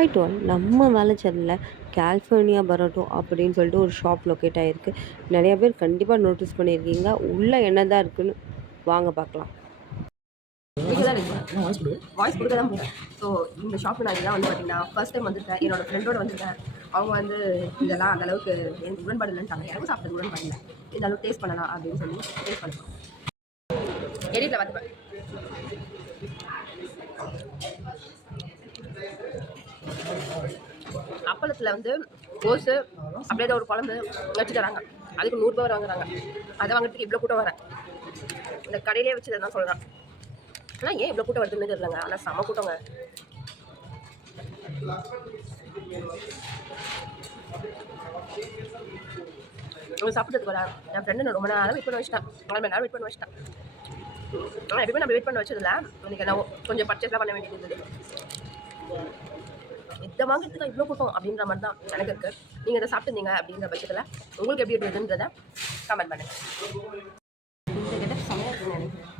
High to all. நம்ம வேளச்சேரியில் California parotta அப்படின்னு சொல்லிட்டு ஒரு ஷாப் லொக்கேட் ஆகிருக்கு. நிறைய பேர் கண்டிப்பாக நோட்டீஸ் பண்ணியிருக்கீங்க. உள்ளே என்ன தான் இருக்குன்னு வாங்க பார்க்கலாம். வாய்ஸ் கொடுக்க தான் போகிறேன். ஸோ இந்த ஷாப்பில் நான் இதெல்லாம் வந்து பார்த்தீங்கன்னா ஃபர்ஸ்ட் டைம் வந்திருக்கேன். என்னோட ஃப்ரெண்டோட வந்திருக்கேன். அவங்க வந்து இதெல்லாம் அந்த அளவுக்கு எனக்கு உடன்பாடு இல்லைன்ட்டாங்க. எனக்கு சாப்பிட்டது உடன்பாடு இல்லை. இந்த அளவுக்கு டேஸ்ட் பண்ணலாம் அப்படின்னு சொல்லி டேஸ்ட் பண்ணுவேன். எடிட்டில் பார்த்துப்பேன். அப்பளத்தில் வந்து கோஸு அப்படியே ஒரு குழம்பு வச்சு தராங்க. அதுக்கு 100 ரூபா வாங்குறாங்க. அதை வாங்குறதுக்கு இவ்வளோ கூட்டம் வரேன். இந்த கடையிலே வச்சு தான் சொல்கிறேன். ஆனால் ஏன் இவ்வளோ கூட்டம் வருதுன்னு தெரியலங்க. ஆனால் செம கூட்டங்க. சாப்பிட்றதுக்கு வரேன். என் ஃப்ரெண்டு ரொம்ப நேரம் வெயிட் பண்ண வச்சுட்டேன். 4 மணி நேரம் வெயிட் பண்ண வச்சுட்டேன். ஆனால் எப்பவுமே நம்ம வெயிட் பண்ண வச்சதில்ல. எனக்கு நான் கொஞ்சம் பர்ச்சேஸ்லாம் பண்ண வேண்டியது இருந்தது. இதை வாங்கிறதுக்கு இவ்வளோ கூட்டம் அப்படின்ற மாதிரி தான் எனக்கு இருக்குது. நீங்கள் இதை சாப்பிட்டுருந்தீங்க அப்படின்ற பட்சத்தில் உங்களுக்கு எப்படி இருக்குதுன்றதை கமெண்ட் பண்ணுங்கள். இந்த கிட்ட சமையல் இருக்குன்னு நினைக்கிறேன்.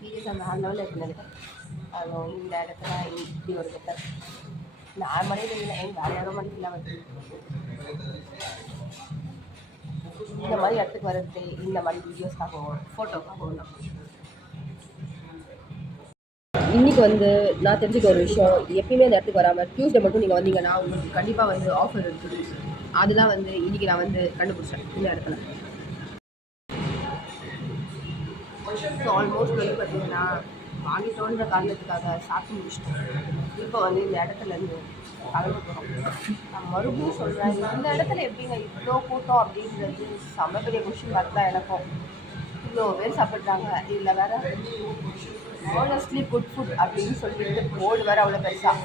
சீரியஸாக அந்த ஹால் லெவலில் இருக்குன்னு நினைக்கிறேன். அதுவும் இந்த இடத்துல இப்படி ஒரு கிட்ட நான் மணியில் இல்லை. எங்கள் வேலையாக மணிக்கெல்லாம் வந்து இந்த மாதிரி இடத்துக்கு வர்றது இந்த மாதிரி வீடியோஸ்க்காகவும் ஃபோட்டோக்காகவும் தான். இன்றைக்கி வந்து நான் தெரிஞ்சுக்க ஒரு விஷயம், எப்பயுமே அந்த இடத்துக்கு வராமல் டியூஸ்டே மட்டும் நீங்கள் வந்தீங்கன்னா உங்களுக்கு கண்டிப்பாக வந்து ஆஃபர் இருக்குது. அதுதான் வந்து இன்றைக்கி நான் வந்து கண்டுபிடிச்சேன் இந்த இடத்துல. ஸோ ஆல்மோஸ்ட் வந்து பார்த்தீங்கன்னா வாங்கிட்டோன்ற காரணத்துக்காக சாப்பிட்டு முடிச்சிட்டோம். இப்போ வந்து இந்த இடத்துலேருந்து கலந்து போகிறோம். நான் மறுபடியும் சொல்கிறேன், இந்த இடத்துல எப்படிங்க இவ்வளோ கூட்டம் அப்படின்றது செம்ம பெரிய கொஷின் மார்க் தான் எனக்கும். இவ்வளோ பேர் சாப்பிட்றாங்க. இதில் வேறு ஹானஸ்ட்லி குட் ஃபுட் அப்படின்னு சொல்லிட்டு போர்டு வேறு அவ்வளோ பெருசாக.